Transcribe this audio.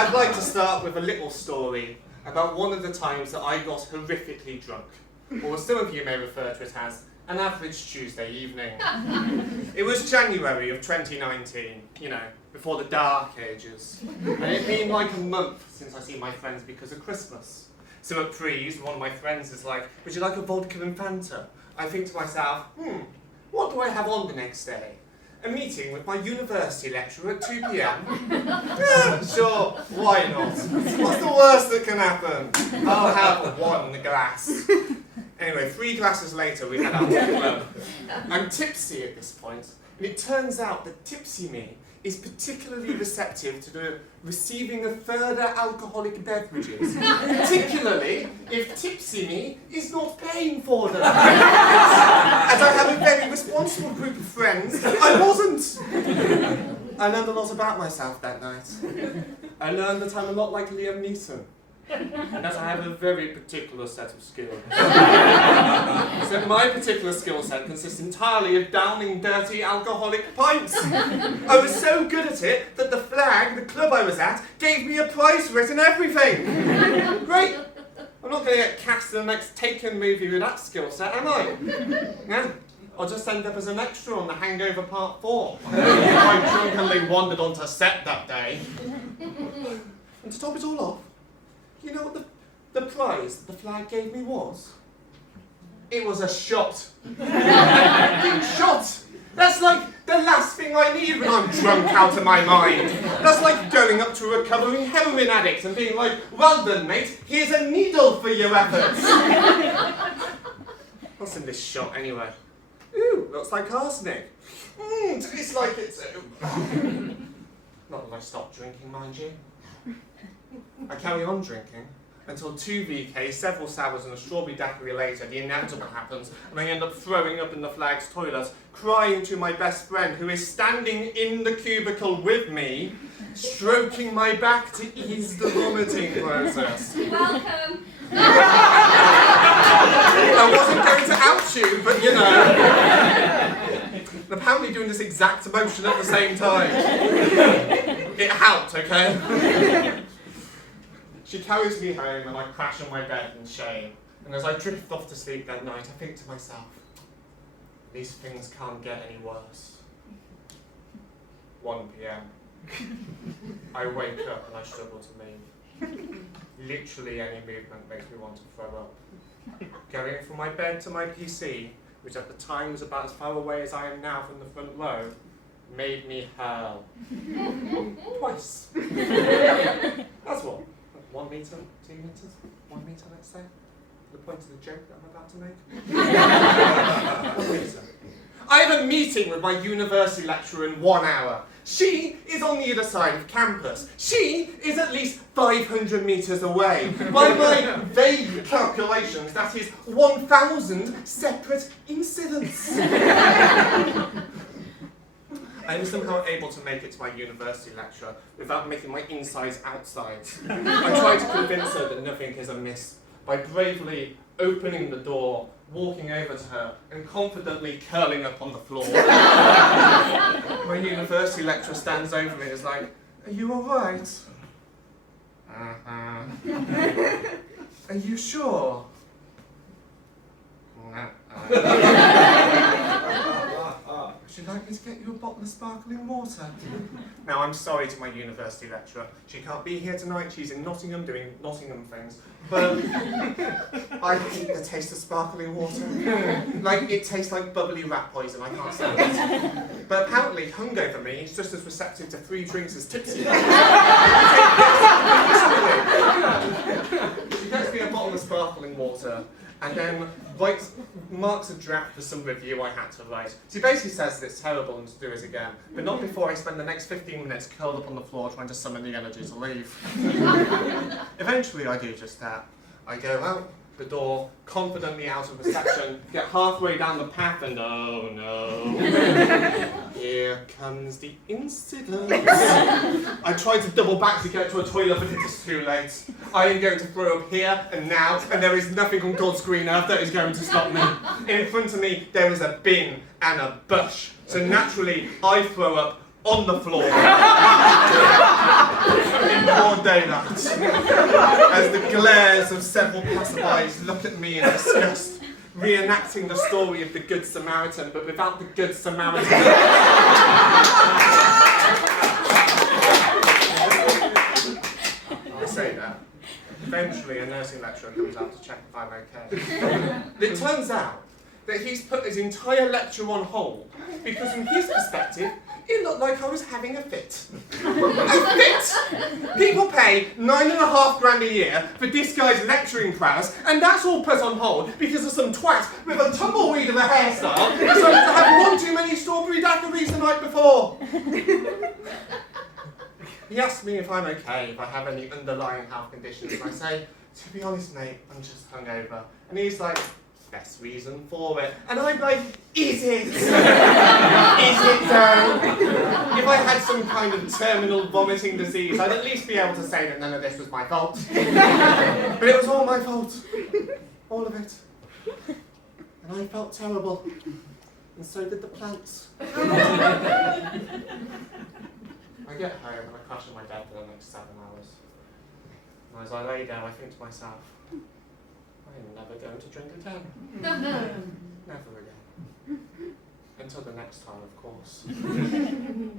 I'd like to start with a little story about one of the times that I got horrifically drunk, or some of you may refer to it as an average Tuesday evening. It was January of 2019, before the dark ages. And it had been like a month since I seen my friends because of Christmas. So at Prees, one of my friends is like, would you like a vodka and Fanta? I think to myself, what do I have on the next day? A meeting with my university lecturer at 2 p.m. Yeah, sure, why not? What's the worst that can happen? I'll have one glass. Anyway, 3 glasses later, we head out to the club. I'm tipsy at this point, and it turns out that tipsy me is particularly receptive to the receiving of further alcoholic beverages, particularly if tipsy me is not paying for them. As I have a very responsible group of friends, I wasn't. I learned a lot about myself that night. I learned that I'm a lot like Liam Neeson, and that I have a very particular set of skills. So my particular skill set consists entirely of downing dirty alcoholic pints. I was so good at it that the club I was at, gave me a prize for it and everything. Great. I'm not going to get cast in the next Taken movie with that skill set, am I? No. I'll just end up as an extra on the Hangover Part 4. I drunkenly wandered onto set that day. And to top it all off, you know what the prize the flag gave me was? It was a shot. A shot! That's like the last thing I need when I'm drunk out of my mind. That's like going up to a recovering heroin addict and being like, well done mate, here's a needle for your efforts. What's in this shot anyway? Ooh, looks like arsenic. Tastes like it's... Not that I stopped drinking, mind you. I carry on drinking until 2 VK, several sours and a strawberry daiquiri later, the inevitable happens, and I end up throwing up in the flag's toilet, crying to my best friend who is standing in the cubicle with me, stroking my back to ease the vomiting process. Welcome. I wasn't going to out you, but And apparently doing this exact motion at the same time. It helped, okay? She carries me home and I crash on my bed in shame. And as I drift off to sleep that night, I think to myself, these things can't get any worse. 1 p.m. I wake up and I struggle to move. Literally any movement makes me want to throw up. Going from my bed to my PC, which at the time was about as far away as I am now from the front row, made me hurl. Twice. That's what? 1 metre, 2 metres, 1 metre, let's say. The point of the joke that I'm about to make. 1 metre. I have a meeting with my university lecturer in 1 hour. She is on the other side of campus. She is at least 500 metres away. By my vague calculations, that is 1,000 separate incidents. I am somehow able to make it to my university lecture without making my insides outsides. I try to convince her that nothing is amiss by bravely opening the door, walking over to her, and confidently curling up on the floor. My university lecturer stands over me and is like, "Are you alright?" "Uh-huh." "Are you sure?" "Would you like me to get you a bottle of sparkling water?" Now, I'm sorry to my university lecturer. She can't be here tonight. She's in Nottingham doing Nottingham things. But I hate the taste of sparkling water. Like, it tastes like bubbly rat poison. I can't stand it. But apparently, hungover me is just as receptive to free drinks as tipsy. She gets me a bottle of sparkling water, and then marks a draft for some review I had to write. She basically says that it's terrible and to do it again, but not before I spend the next 15 minutes curled up on the floor trying to summon the energy to leave. Eventually I do just that. I go out the door, confidently out of reception, get halfway down the path and oh no, here comes the incident. I tried to double back to get to a toilet, but it is too late. I am going to throw up here and now, and there is nothing on God's green earth that is going to stop me. In front of me, there is a bin and a bush, so naturally I throw up on the floor. In broad all day that. As the glares of several passerbys look at me in disgust, reenacting the story of the Good Samaritan, but without the Good Samaritan. I say that. Eventually, a nursing lecturer comes out to check if I'm okay. It turns out that he's put his entire lecture on hold because, from his perspective, it looked like I was having a fit. A fit! People pay $9.5 a year for this guy's lecturing prowess, and that's all put on hold because of some twat with a tumbleweed of a hairstyle decided to have one too many strawberry daiquiris the night before. He asked me if I'm okay, if I have any underlying health conditions, and I say, to be honest, mate, I'm just hungover. And he's like, best reason for it. And I'm like, is it? Is it though? If I had some kind of terminal vomiting disease, I'd at least be able to say that none of this was my fault. But it was all my fault. All of it. And I felt terrible. And so did the plants. I get home and I crash on my bed for the next 7 hours. And as I lay there, I think to myself, I'm never going to drink again. Never again. Until the next time, of course.